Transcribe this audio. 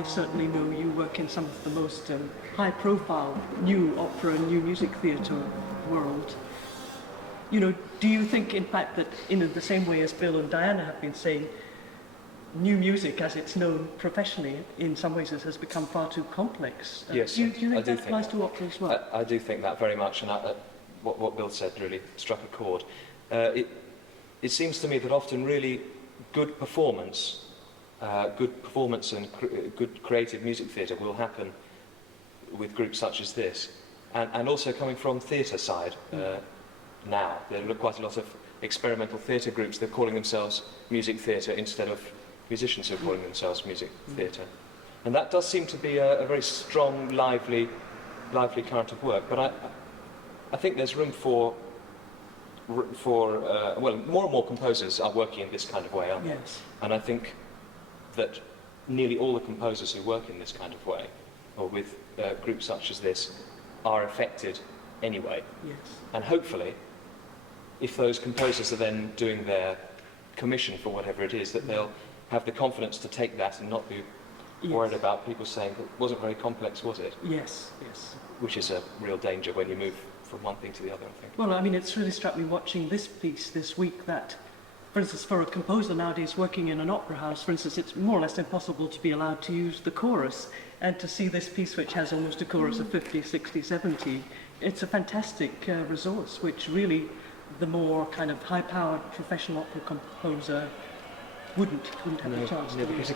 I certainly know you work in some of the most high-profile new opera and new music theatre world. You know, do you think, in fact, that in the same way as Bill and Diana have been saying, new music, as it's known professionally, in some ways has become far too complex? Yes, do you think I do that applies to opera as well? I do think that very much, and what Bill said really struck a chord. It seems to me that often really good performance and good creative music theatre will happen with groups such as this, and also coming from theatre side now. There are quite a lot of experimental theatre groups. They're calling themselves music theatre instead of musicians who are calling themselves music theatre, and that does seem to be a very strong, lively current of work. But I think there's room for well, more and more composers are working in this kind of way, aren't they? Yes. And I think that nearly all the composers who work in this kind of way, or with groups such as this, are affected anyway. Yes. And hopefully, if those composers are then doing their commission for whatever it is, that they'll have the confidence to take that and not be worried about people saying, it wasn't very complex, was it? Yes, yes. Which is a real danger when you move from one thing to the other, I think. Well, I mean, it's really struck me watching this piece this week that, for instance, for a composer nowadays working in an opera house, for instance, it's more or less impossible to be allowed to use the chorus. And to see this piece, which has almost a chorus of 50, 60, 70, it's a fantastic resource, which really the more kind of high-powered professional opera composer wouldn't have a chance to use.